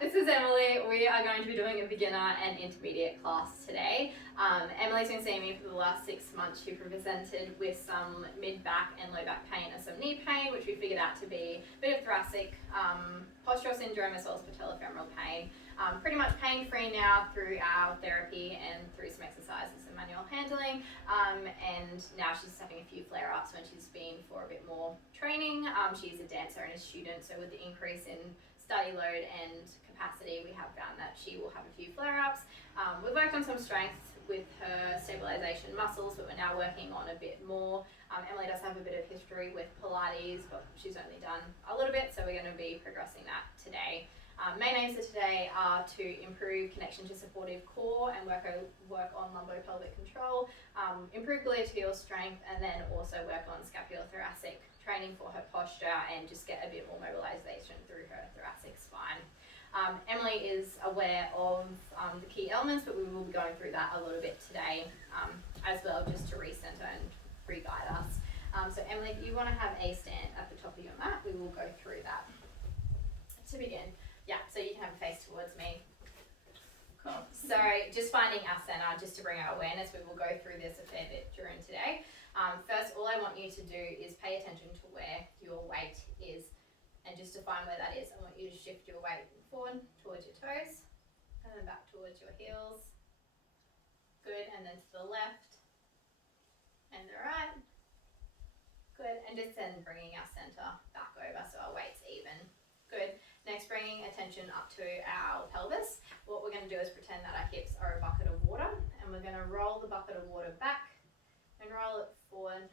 This is Emily. We are going to be doing a beginner and intermediate class today. Emily's been seeing me for the last 6 months. She presented with some mid-back and low back pain and some knee pain, which we figured out to be a bit of thoracic postural syndrome as well as patellofemoral pain. Pretty much pain-free now through our therapy and through some exercises and manual handling. And now she's having a few flare-ups when she's been for a bit more training. She's a dancer and a student, so with the increase in study load and capacity, we have found that she will have a few flare-ups. We've worked on some strength with her stabilization muscles, but we're now working on a bit more. Emily does have a bit of history with Pilates, but she's only done a little bit, so we're going to be progressing that today. Main aims for today are to improve connection to supportive core and work on lumbopelvic control, improve gluteal strength, and then also work on scapulothoracic training for her posture and just get a bit more mobilization through her thoracic spine. Emily is aware of the key elements, but we will be going through that a little bit today as well, just to recenter and re-guide us. So Emily, if you want to have a stand at the top of your mat, we will go through that. To begin, so you can have a face towards me. Cool. So just finding our center, just to bring our awareness, we will go through this a fair bit during today. First, all I want you to do is pay attention to where your weight is, and just to find where that is, I want you to shift your weight forward towards your toes, and then back towards your heels. Good, and then to the left, and the right. Good, and just then bringing our center back over so our weight's even. Good. Next, bringing attention up to our pelvis. What we're going to do is pretend that our hips are a bucket of water, and we're going to roll the bucket of water back and roll it forward,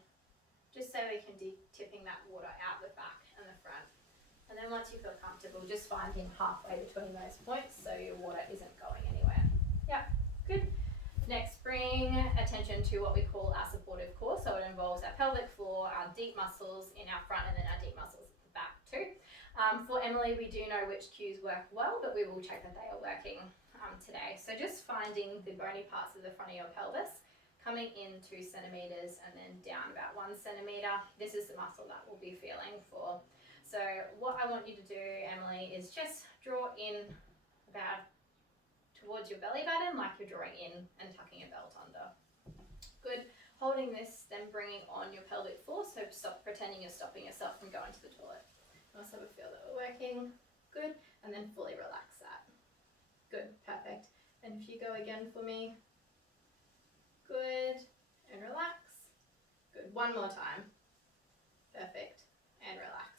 just so we can be tipping that water out the back and the front. And then once you feel comfortable, just finding halfway between those points so your water isn't going anywhere. Yeah, good. Next, bring attention to what we call our supportive core. So it involves our pelvic floor, our deep muscles in our front, and then our deep muscles at the back too. For Emily, we do know which cues work well, but we will check that they are working today. So just finding the bony parts of the front of your pelvis, coming in 2 centimeters and then down about 1 centimeter. This is the muscle that we'll be feeling for. So what I want you to do, Emily, is just draw in about towards your belly button, like you're drawing in and tucking a belt under. Good. Holding this, then bringing on your pelvic floor, so stop pretending you're stopping yourself from going to the toilet. Let's have a feel that we're working. Good. And then fully relax that. Good. Perfect. And if you go again for me. Good. And relax. Good. One more time. Perfect. And relax.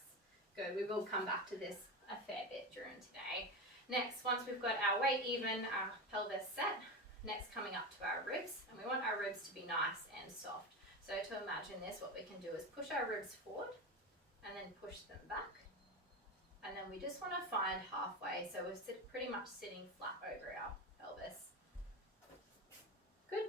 Good. We will come back to this a fair bit during today. Next, once we've got our weight even, our pelvis set, next coming up to our ribs. And we want our ribs to be nice and soft. So to imagine this, what we can do is push our ribs forward and then push them back. And then we just want to find halfway, so we're pretty much sitting flat over our pelvis. Good.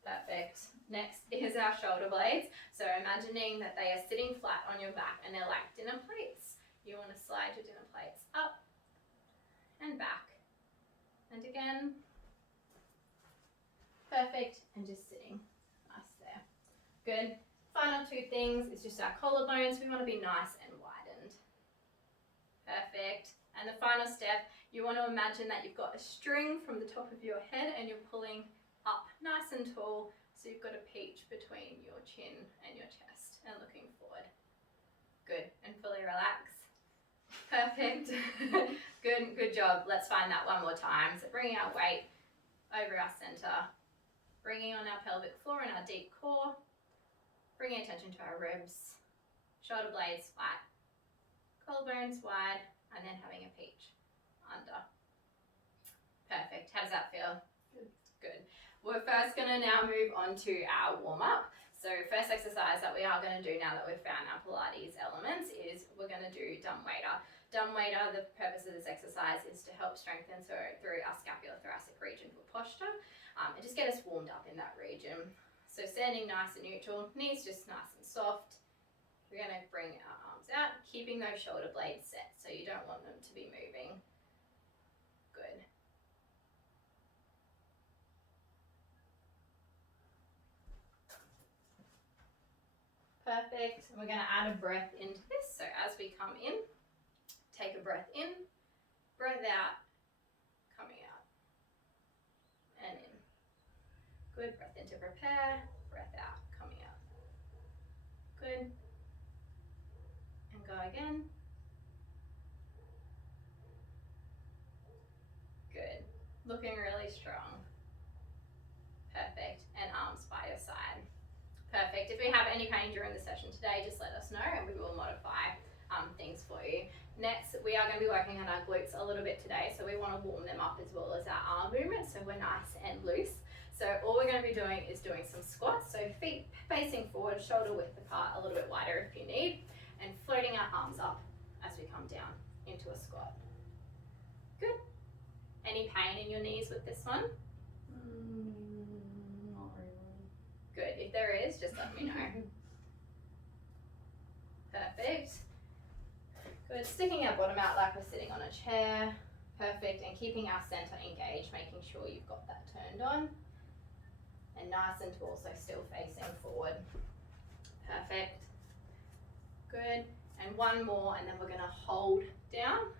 Perfect. Next is our shoulder blades. So imagining that they are sitting flat on your back and they're like dinner plates. You want to slide your dinner plates up and back. And again. Perfect. And just sitting nice there. Good. Final 2 things is just our collarbones. We want to be nice and widened. Perfect. And the final step, you want to imagine that you've got a string from the top of your head and you're pulling up nice and tall, so you've got a peach between your chin and your chest and looking forward. Good. And fully relax. Perfect. Good job. Let's find that one more time. So bringing our weight over our center, bringing on our pelvic floor and our deep core. Bringing attention to our ribs, shoulder blades flat, collarbones wide, and then having a peach under. Perfect. How does that feel? Good. We're first going to now move on to our warm-up. So first exercise that we are going to do now that we've found our Pilates elements is we're going to do dumb waiter. Dumb waiter, the purpose of this exercise is to help strengthen through our scapulothoracic region for posture and just get us warmed up in that region. So standing nice and neutral, knees just nice and soft. We're going to bring our arms out, keeping those shoulder blades set, so you don't want them to be moving. Good. Perfect. And we're going to add a breath into this. So as we come in, take a breath breath in, breath out, coming out, and in. Good, breath in to prepare, breath out, coming out. Good. And go again. Good. Looking really strong. Perfect. And arms by your side. Perfect. If we have any pain during the session today, just let us know and we will modify things for you. Next, we are going to be working on our glutes a little bit today, so we want to warm them up as well as our arm movements, so we're nice and loose. So all we're going to be doing is doing some squats, so feet facing forward, shoulder width apart, a little bit wider if you need, and floating our arms up as we come down into a squat. Good. Any pain in your knees with this one? Not really. Good. If there is, just let me know. Perfect. Good. Sticking our bottom out like we're sitting on a chair. Perfect. And keeping our center engaged, making sure you've got that turned on. And nice and tall, so still facing forward. Perfect. Good. And one more, and then we're going to hold down,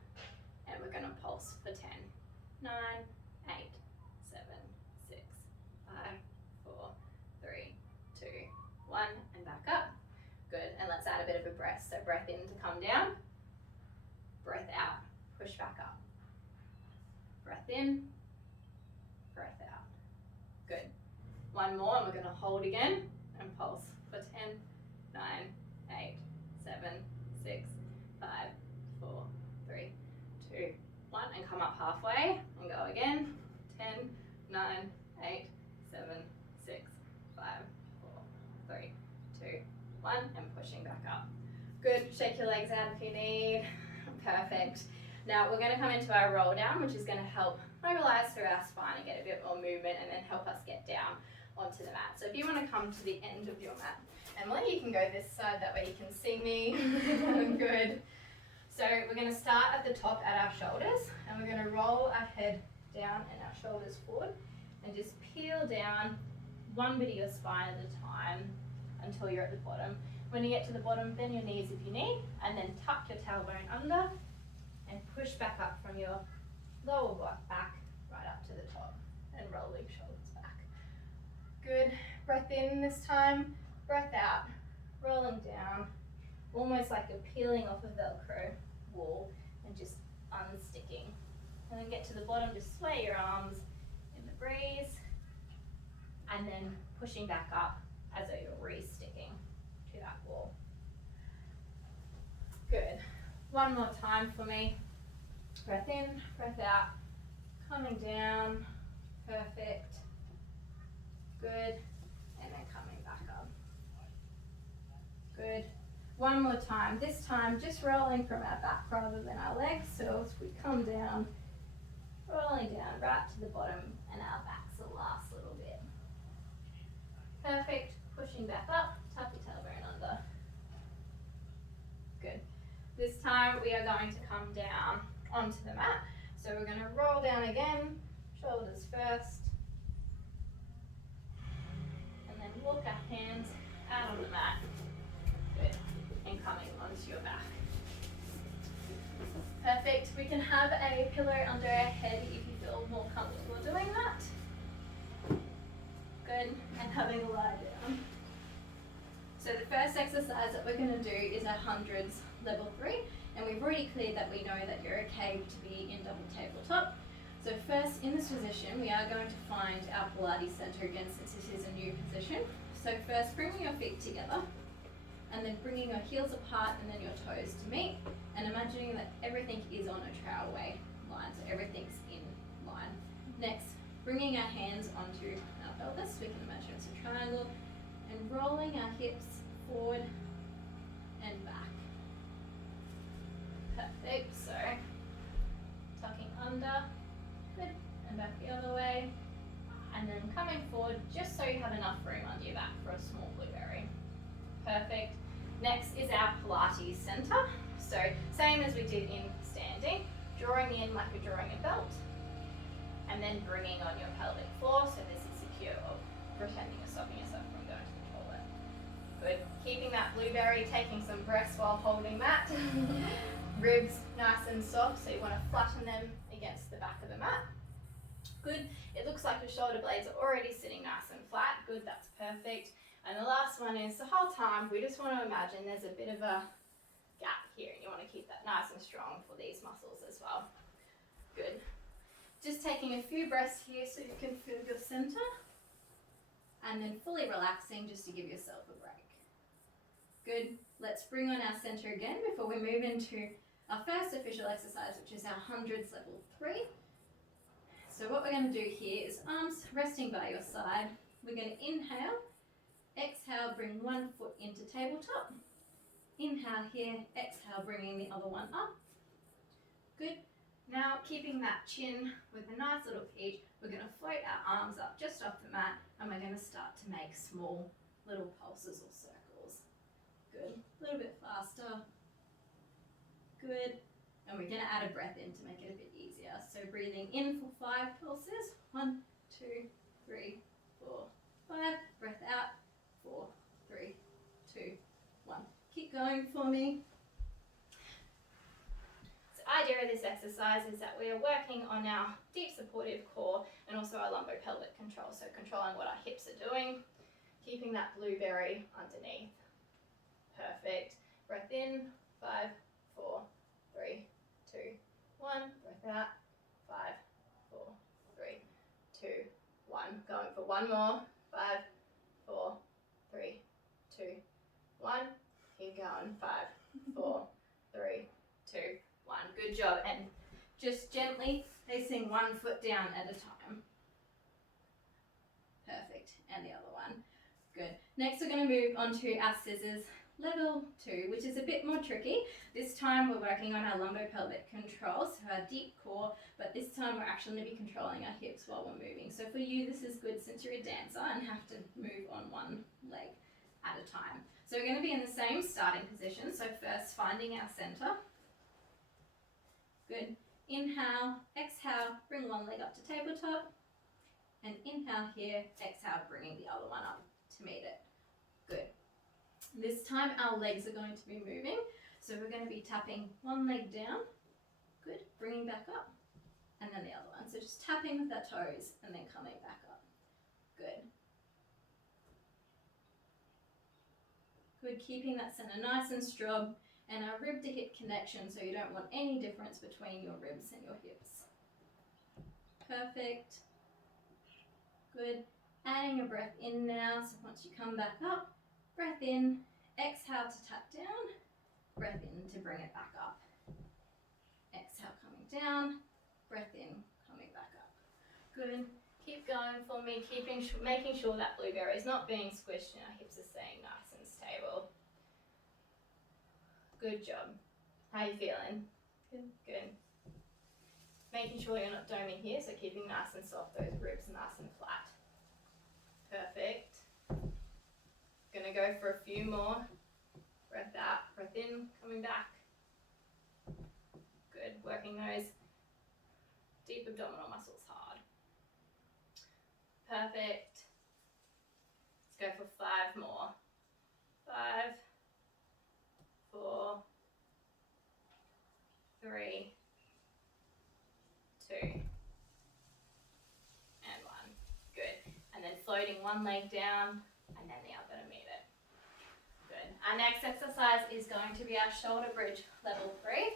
and we're going to pulse for 10. 9, 8, 7, 6, 5, 4, 3, 2, 1, and back up. Good, and let's add a bit of a breath. So breath in to come down, breath out, push back up. Breath in, breath out. Good. One more, and we're going to hold again, and pulse for 10, 9, 8, 7, 6, 5, 4, 3, 2, 1, and come up halfway, and go again. 10, 9, 8, 7, 6, 5, 4, 3, 2, 1, and pushing back up. Good, shake your legs out if you need. Perfect. Now we're going to come into our roll down, which is going to help mobilize through our spine and get a bit more movement, and then help us get down onto the mat. So if you want to come to the end of your mat, Emily, you can go this side, that way you can see me. Good. So we're going to start at the top at our shoulders, and we're going to roll our head down and our shoulders forward, and just peel down one bit of your spine at a time until you're at the bottom. When you get to the bottom, bend your knees if you need, and then tuck your tailbone under and push back up from your lower back right up to the top, and rolling shoulders back. Good. Breath in this time, breath out, rolling down, almost like you're peeling off a Velcro wall and just unsticking. And then get to the bottom, just sway your arms in the breeze, and then pushing back up as though you're re-sticking to that wall. Good. One more time for me. Breath in, breath out, coming down. Perfect. Good. And then coming back up. Good. One more time. This time just rolling from our back rather than our legs. So as we come down, rolling down right to the bottom, and our back's the last little bit. Perfect. Pushing back up, tuck your tailbone under. Good. This time we are going to come down onto the mat. So we're going to roll down again, shoulders first. And then walk our hands out on the mat. Good. And coming onto your back. Perfect. We can have a pillow under our head if you feel more comfortable doing that. Good. And having a lie down. So the first exercise that we're going to do is our hundreds level 3, and we've already cleared that we know that you're okay to be in double tabletop. So first, in this position, we are going to find our Pilates center again, since this is a new position. So first, bringing your feet together, and then bringing your heels apart and then your toes to meet, and imagining that everything is on a trowelway line, so everything's in line. Next, bringing our hands onto our pelvis, we can imagine it's a triangle, and rolling our hips forward and back. Perfect. So tucking under, good, and back the other way, and then coming forward just so you have enough room under your back for a small blueberry. Perfect. Next is our Pilates center. So same as we did in standing, drawing in like you're drawing a belt, and then bringing on your pelvic floor, so this is secure, or pretending you're stopping yourself from going to the toilet. Good. Keeping that blueberry, taking some breaths while holding that. Ribs nice and soft, so you want to flatten them against the back of the mat. Good. It looks like your shoulder blades are already sitting nice and flat. Good, that's perfect. And the last one is the whole time we just want to imagine there's a bit of a gap here, and you want to keep that nice and strong for these muscles as well. Good. Just taking a few breaths here so you can feel your center, and then fully relaxing just to give yourself a break. Good. Let's bring on our center again before we move into our first official exercise, which is our hundreds level 3. So what we're going to do here is arms resting by your side. We're going to inhale, exhale, bring one foot into tabletop. Inhale here, exhale, bringing the other one up. Good. Now, keeping that chin with a nice little peach, we're going to float our arms up just off the mat, and we're going to start to make small little pulses or circles. Good. A little bit faster. Good. And we're going to add a breath in to make it a bit easier. So breathing in for 5 pulses. 1, 2, 3, 4, 5. Breath out. 4, 3, 2, 1. Keep going for me. The idea of this exercise is that we are working on our deep supportive core and also our lumbopelvic control. So controlling what our hips are doing, keeping that blueberry underneath. Perfect. Breath in. 5, 4, 3, 2, 1. Breath out. 5, 4, 3, 2, 1. Going for one more. 5, 4, 3, 2, 1. Keep going. 5, 4, 3, 2, 1. Good job. And just gently placing one foot down at a time. Perfect. And the other one. Good. Next we're going to move on to our scissors level 2, which is a bit more tricky. This time we're working on our lumbopelvic control, so our deep core, but this time we're actually going to be controlling our hips while we're moving. So for you this is good since you're a dancer and have to move on one leg at a time. So we're going to be in the same starting position. So first finding our center. Good. Inhale, exhale, bring one leg up to tabletop. And inhale here, exhale, bringing the other one up to meet it. Good. This time our legs are going to be moving. So we're going to be tapping one leg down. Good. Bringing back up. And then the other one. So just tapping with our toes and then coming back up. Good. Good. Keeping that center nice and strong. And our rib to hip connection, so you don't want any difference between your ribs and your hips. Perfect. Good. Adding a breath in now, so once you come back up, breath in, exhale to tap down, breath in to bring it back up. Exhale coming down, breath in, coming back up. Good. Keep going for me, making sure that blueberry is not being squished and our hips are staying nice and stable. Good job. How are you feeling? Good. Good. Making sure you're not doming here, so keeping nice and soft, those ribs nice and flat. Perfect. Gonna go for a few more. Breath out, breath in, coming back. Good. Working those deep abdominal muscles hard. Perfect. Let's go for 5 more. 5, 4, 3, 2, and 1. Good. And then floating one leg down and then the other to meet it. Good. Our next exercise is going to be our shoulder bridge level 3.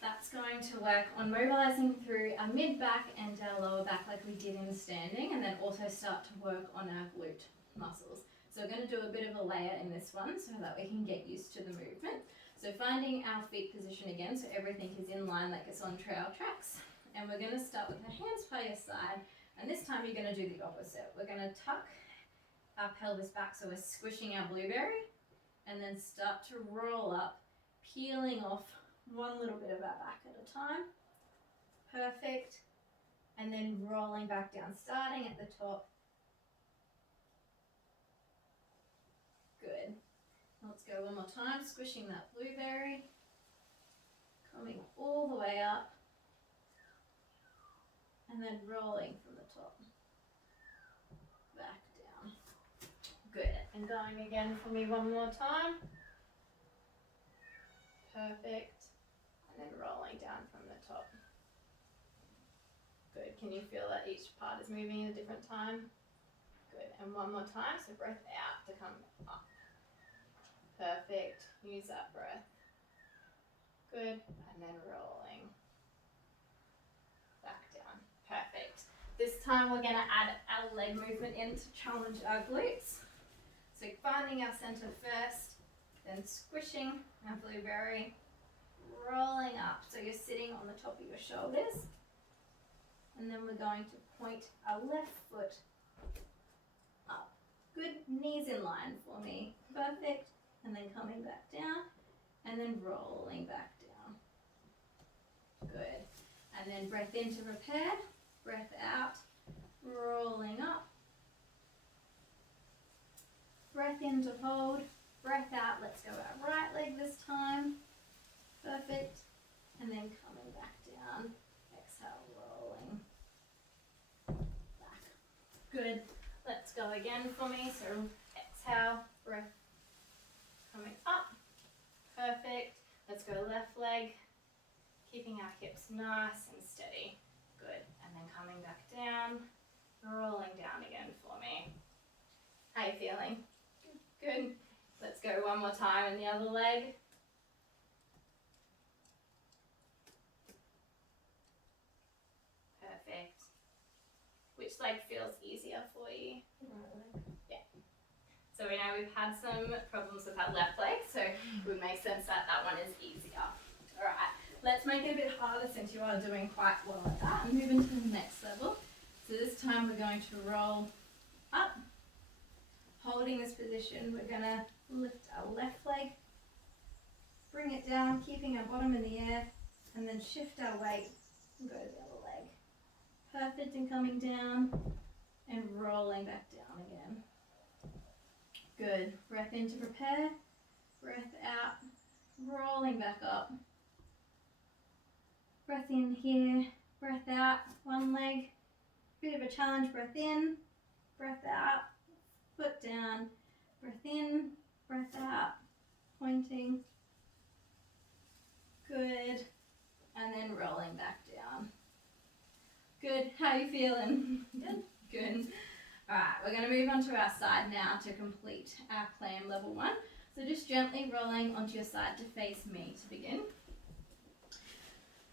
That's going to work on mobilizing through our mid back and our lower back like we did in standing, and then also start to work on our glute muscles. So we're going to do a bit of a layer in this one so that we can get used to the movement. So finding our feet position again, so everything is in line like it's on trail tracks. And we're going to start with our hands by your side. And this time you're going to do the opposite. We're going to tuck our pelvis back so we're squishing our blueberry, and then start to roll up, peeling off one little bit of our back at a time. Perfect. And then rolling back down, starting at the top. Good. Let's go one more time, squishing that blueberry, coming all the way up, and then rolling from the top, back down. Good. And going again for me one more time. Perfect. and then rolling down from the top. Good. Can you feel that each part is moving at a different time? Good. And one more time, so breath out to come up. Perfect. Use that breath. Good. And then rolling back down. Perfect. This time we're going to add our leg movement in to challenge our glutes. So finding our center first, then squishing our blueberry, rolling up. So you're sitting on the top of your shoulders. And then we're going to point our left foot up. Good. Knees in line for me. Perfect. And then coming back down and then rolling back down. Good. And then breath in to prepare, breath out, rolling up. Breath in to hold, breath out. Let's go our right leg this time. Perfect. And then coming back down. Exhale, rolling back. Good. Let's go again for me. So exhale, breath coming up. Perfect. Let's go left leg. Keeping our hips nice and steady. Good. And then coming back down. Rolling down again for me. How are you feeling? Good. Let's go one more time in the other leg. Perfect. Which leg feels easier for you? Yeah. So we know we've had some problems with our left leg, so it would make sense that that one is easier. All right, let's make it a bit harder since you are doing quite well at that and move into the next level. So this time we're going to roll up. Holding this position, we're going to lift our left leg, bring it down, keeping our bottom in the air, and then shift our weight and go to the other leg. Perfect, and coming down and rolling back down again. Good. Breath in to prepare, breath out, rolling back up. Breath in here, breath out, one leg. Bit of a challenge, breath in, breath out, foot down, breath in, breath out, pointing. Good. And then rolling back down. Good. How are you feeling? Good. Good. All right, we're going to move on to our side now to complete our clam level 1. So just gently rolling onto your side to face me to begin.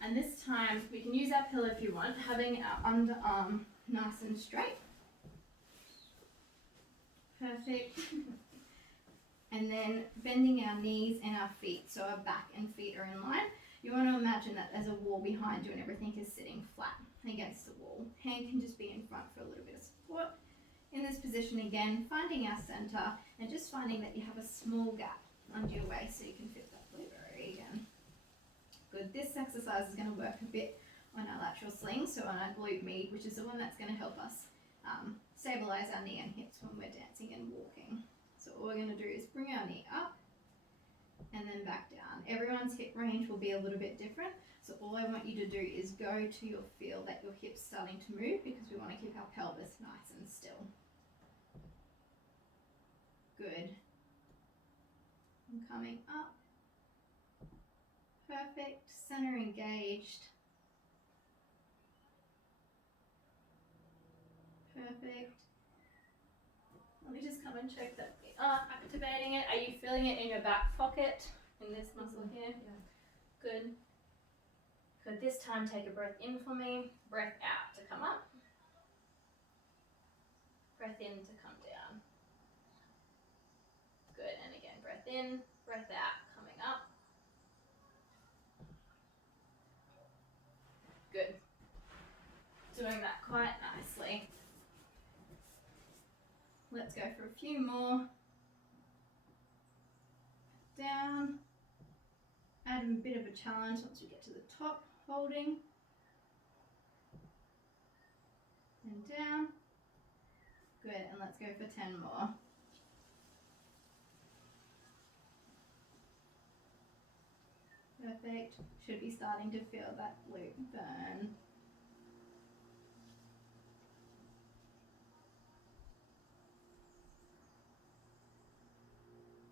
And this time we can use our pillow if you want, having our underarm nice and straight. Perfect. And then bending our knees and our feet so our back and feet are in line. You want to imagine that there's a wall behind you and everything is sitting flat against the wall. Hand can just be in front for a little bit of support. In this position again, finding our center and just finding that you have a small gap under your waist so you can fit that blueberry again. Good. This exercise is going to work a bit on our lateral sling, so on our glute med, which is the one that's going to help us stabilize our knee and hips when we're dancing and walking. So all we're going to do is bring our knee up and then back down. Everyone's hip range will be a little bit different, so all I want you to do is go to your feel that your hips starting to move, because we want to keep our pelvis nice and still. Good. And coming up. Perfect. Center engaged. Perfect. Let me just come and check that we are activating it. Are you feeling it in your back pocket, in this muscle here? Yeah. Good. Good. This time take a breath in for me. Breath out to come up. Breath in to come down. Good. And again, breath in, breath out, coming up. Good. Doing that quite nicely. Let's go for a few more. Down. Add a bit of a challenge once you get to the top, holding. And down. Good, and let's go for 10 more. Perfect. Should be starting to feel that glute burn.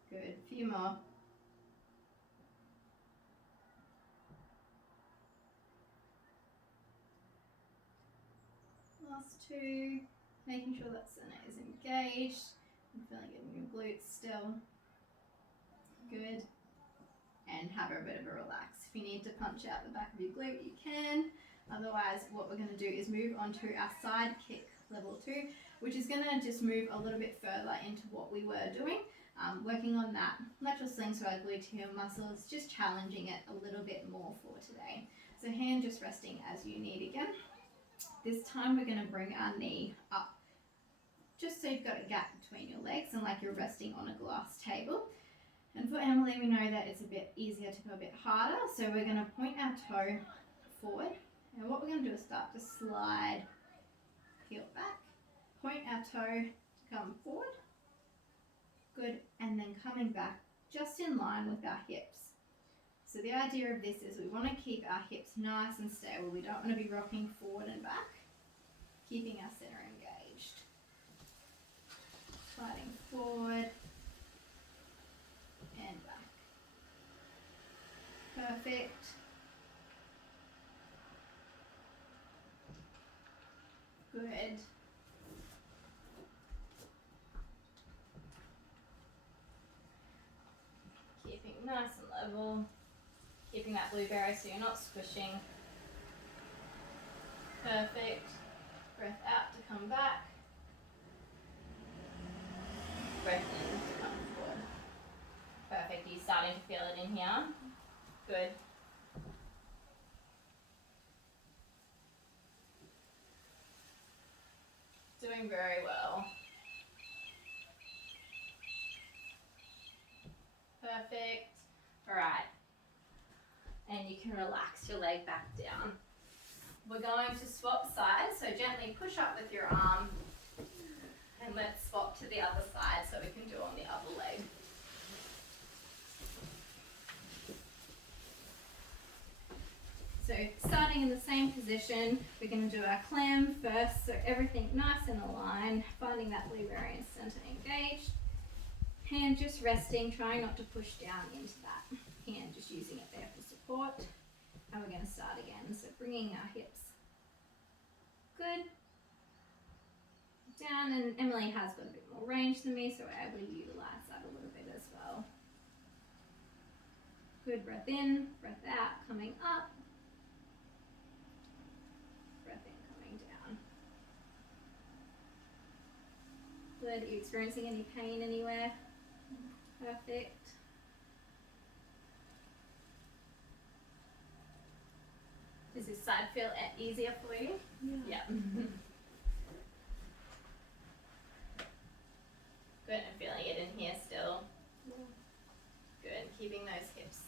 Good, few more. Last 2. Making sure that center is engaged. I'm feeling it in your glutes still. Good. And have a bit of a relax. If you need to punch out the back of your glute, you can. Otherwise, what we're going to do is move on to our side kick level 2, which is going to just move a little bit further into what we were doing. Working on that lateral slingshot gluteal muscles, just challenging it a little bit more for today. So hand just resting as you need again. This time we're going to bring our knee up, just so you've got a gap between your legs and like you're resting on a glass table. And for Emily, we know that it's a bit easier to go a bit harder, so we're going to point our toe forward. And what we're going to do is start to slide, heel back, point our toe to come forward. Good, and then coming back just in line with our hips. So the idea of this is we want to keep our hips nice and stable. We don't want to be rocking forward and back, keeping our center engaged. Sliding forward and back. Perfect. Good. Keeping nice and level. Keeping that blueberry so you're not squishing. Perfect. Breath out to come back. Breath in to come forward. Perfect. Are you starting to feel it in here? Good. Doing very well. Perfect. All right. And you can relax your leg back down. We're going to swap sides, so gently push up with your arm and let's swap to the other side so we can do on the other leg. So starting in the same position, we're going to do our clam first, so everything nice and aligned, finding that blueberry and center engaged. Hand just resting, trying not to push down into that. Hand just using it there for support. And we're going to start again, so bringing our hips. Good. Down, and Emily has got a bit more range than me, so we're able to utilize that a little bit as well. Good, breath in, breath out, coming up. Breath in, coming down. Good, are you experiencing any pain anywhere? Perfect. Does this side feel easier for you? Yeah. Good, I'm feeling it in here still. Yeah. Good, keeping those hips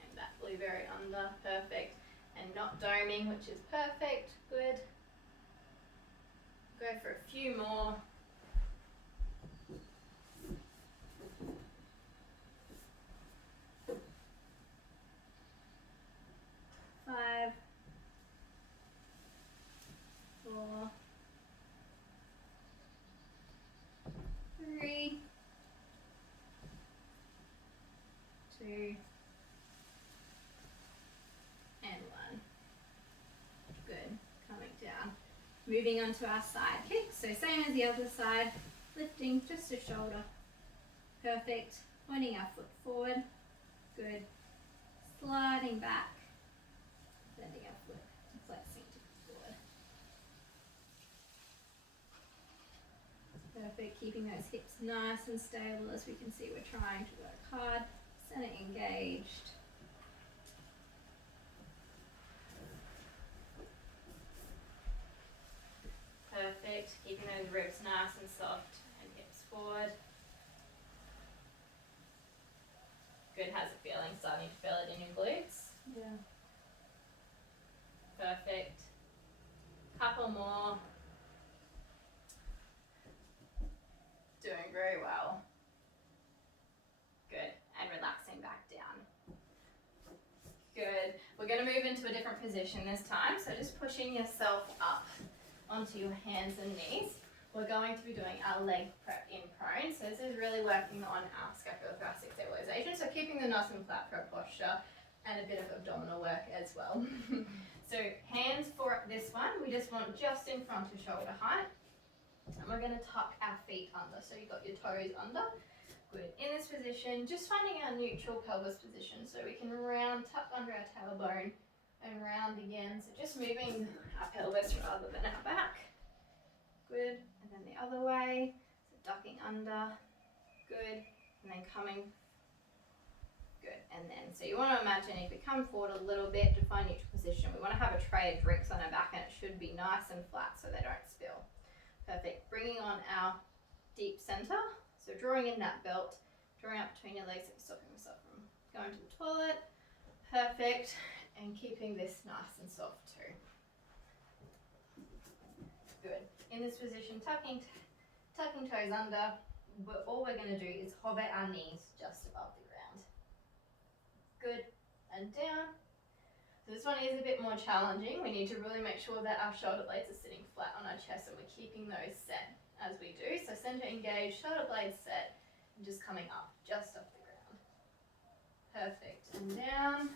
and that blueberry under, perfect. And not doming, which is perfect, good. Go for a few more. Five, 4, 3, 2, and 1. Good, coming down. Moving on to our side kick, so same as the other side, lifting just a shoulder. Perfect, pointing our foot forward, good. Sliding back. Bending our foot, flexing to forward. Perfect, keeping those hips nice and stable. As we can see, we're trying to work hard. Center engaged. Perfect, keeping those ribs nice and soft and hips forward. Good, how's it feeling? Starting to feel it in your glutes? Yeah. Perfect. Couple more. Doing very well. Good. And relaxing back down. Good. We're going to move into a different position this time. So just pushing yourself up onto your hands and knees. We're going to be doing our leg prep in prone. So this is really working on our scapulothoracic stabilization. So keeping the nice and flat pro posture and a bit of abdominal work as well. So hands for this one, we just want just in front of shoulder height. And we're going to tuck our feet under, so you've got your toes under. Good. In this position, just finding our neutral pelvis position, so we can round, tuck under our tailbone and round again. So just moving our pelvis rather than our back. Good. And then the other way, so ducking under. Good. And then coming. Good. And then, so you want to imagine if we come forward a little bit to find neutral position, we want to have a tray of drinks on our back, and it should be nice and flat so they don't spill. Perfect. Bringing on our deep center. So drawing in that belt, drawing up between your legs, stopping myself from going to the toilet. Perfect. And keeping this nice and soft too. Good. In this position, tucking toes under. All we're going to do is hover our knees just above the ground. Good. And down. So this one is a bit more challenging. We need to really make sure that our shoulder blades are sitting flat on our chest and we're keeping those set as we do. So center engaged, shoulder blades set, and just coming up, just off the ground. Perfect. And down.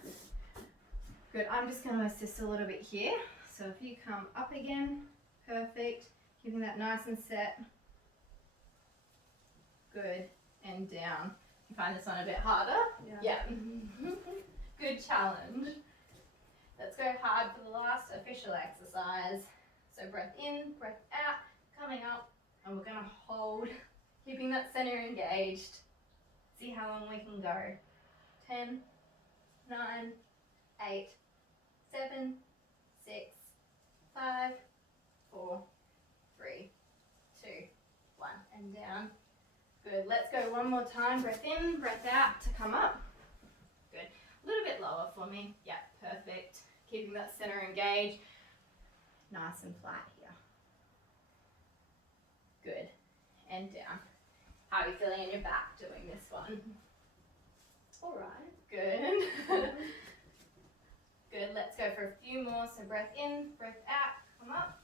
Good. I'm just going to assist a little bit here. So if you come up again, perfect. Keeping that nice and set. Good. And down. You find this one a bit harder? Yeah. Good challenge. Let's go hard for the last official exercise. So breath in, breath out, coming up, and we're going to hold, keeping that center engaged. See how long we can go. 10, 9, 8, 7, 6, 5, 4, 3, 2, 1, and down. Good. Let's go one more time. Breath in, breath out to come up. Good. A little bit lower for me. Yeah, perfect. Keeping that center engaged. Nice and flat here. Good. And down. How are you feeling in your back doing this one? All right. Good. Good. Let's go for a few more. So breath in, breath out, come up.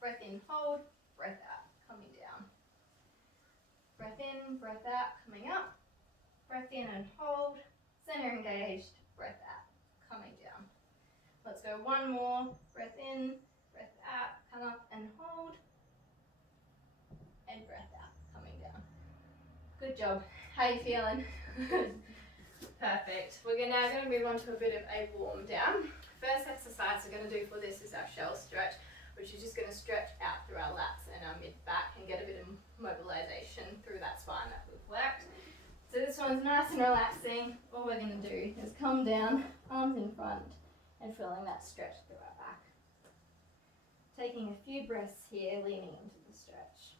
Breath in, hold, breath out, coming down. Breath in, breath out, coming up. Breath in and hold, center engaged, breath out, coming down. Let's go one more. Breath in, breath out, come up and hold. And breath out, coming down. Good job. How are you feeling? Perfect. We're now going to move on to a bit of a warm down. First exercise we're going to do for this is our shell stretch, which is just going to stretch out through our lats and our mid-back and get a bit of mobilization through that spine that we've worked. So this one's nice and relaxing. All we're going to do is come down, arms in front, and feeling that stretch through our back. Taking a few breaths here, leaning into the stretch.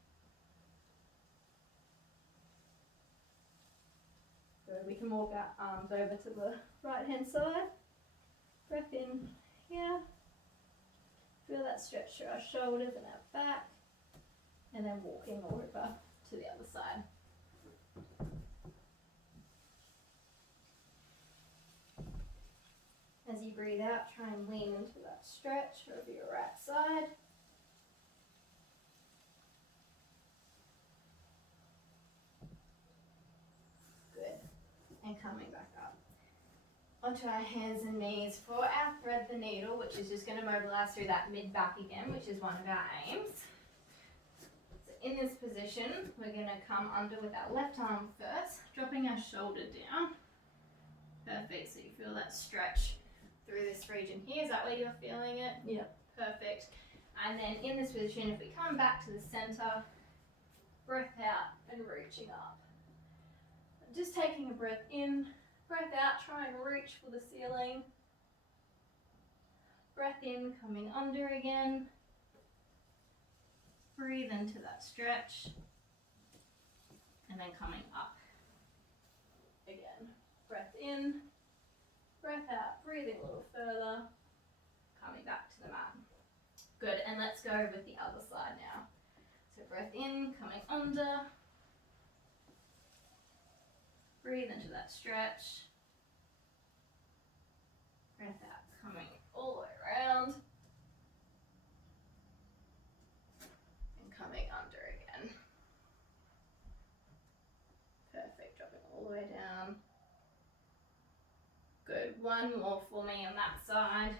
Good. We can walk our arms over to the right-hand side. Breath in here. Feel that stretch through our shoulders and our back. And then walking over to the other side. As you breathe out, try and lean into that stretch over your right side. Good. And coming back up. Onto our hands and knees for our thread the needle, which is just going to mobilize through that mid-back again, which is one of our aims. So in this position, we're going to come under with our left arm first, dropping our shoulder down. Perfect. So you feel that stretch through this region here. Is that where you're feeling it? Yeah. Perfect. And then in this position, if we come back to the center, breath out and reaching up. Just taking a breath in, breath out, try and reach for the ceiling. Breath in, coming under again. Breathe into that stretch. And then coming up again. Breath in, breath out, breathing a little further, coming back to the mat. Good, and let's go with the other side now. So breath in, coming under. Breathe into that stretch. Breath out, coming all the way around. And coming under again. Perfect, dropping all the way down. Good, one more for me on that side.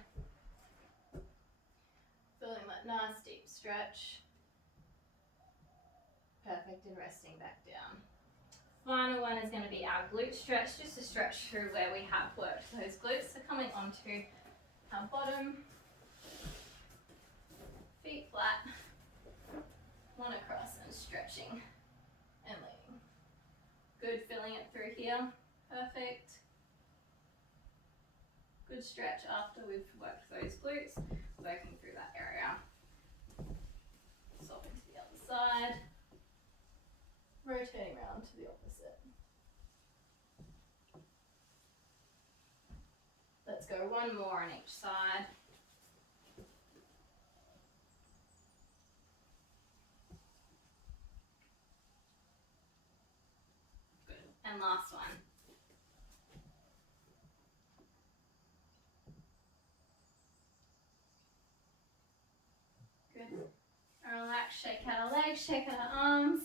Feeling that nice deep stretch. Perfect, and resting back down. Final one is going to be our glute stretch, just to stretch through where we have worked those glutes. So coming onto our bottom, feet flat, one across and stretching and leaning. Good, filling it through here. Perfect. Good stretch after we've worked those glutes, working through that area. Swapping to the other side. Rotating around to the opposite. Let's go one more on each side. Good. And last one. Good. Relax, shake out our legs, shake out our arms.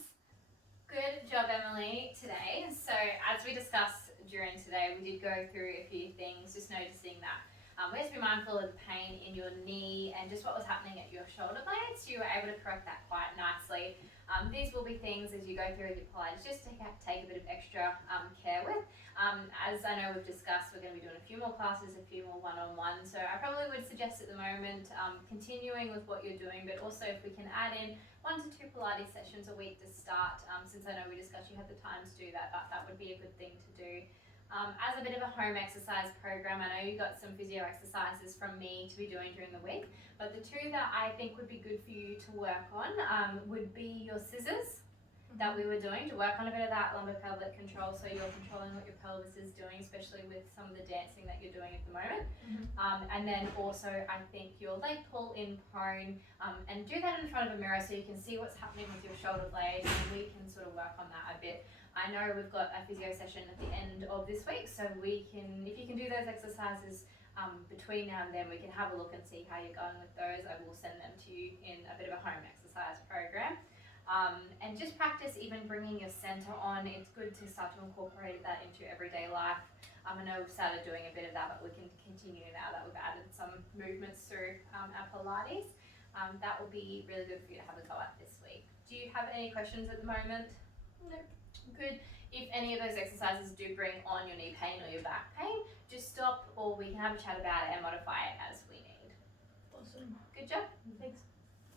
Good job, Emily, today. So as we discussed during today, we did go through a few things, just noticing that we have to be mindful of the pain in your knee and just what was happening at your shoulder blades. You were able to correct that quite nicely. These will be things as you go through with your Pilates, just to take a bit of extra care with. As I know we've discussed, we're going to be doing a few more classes, a few more one-on-one. So I probably would suggest at the moment continuing with what you're doing, but also if we can add in 1 to 2 Pilates sessions a week to start, since I know we discussed you had the time to do that, that would be a good thing to do. As a bit of a home exercise program, I know you got some physio exercises from me to be doing during the week, but the two that I think would be good for you to work on would be your scissors that we were doing, to work on a bit of that lumbar-pelvic control, so you're controlling what your pelvis is doing, especially with some of the dancing that you're doing at the moment. And then also I think your leg pull in prone, and do that in front of a mirror so you can see what's happening with your shoulder blades, and we can sort of work on that a bit. I know we've got a physio session at the end of this week, so we can, if you can do those exercises between now and then, we can have a look and see how you're going with those. I will send them to you in a bit of a home exercise program. And just practice even bringing your center on. It's good to start to incorporate that into your everyday life. I know we've started doing a bit of that, but we can continue now that we've added some movements through our Pilates. That will be really good for you to have a go at this week. Do you have any questions at the moment? No. Good. If any of those exercises do bring on your knee pain or your back pain, just stop, or we can have a chat about it and modify it as we need. Awesome. Good job. Thanks.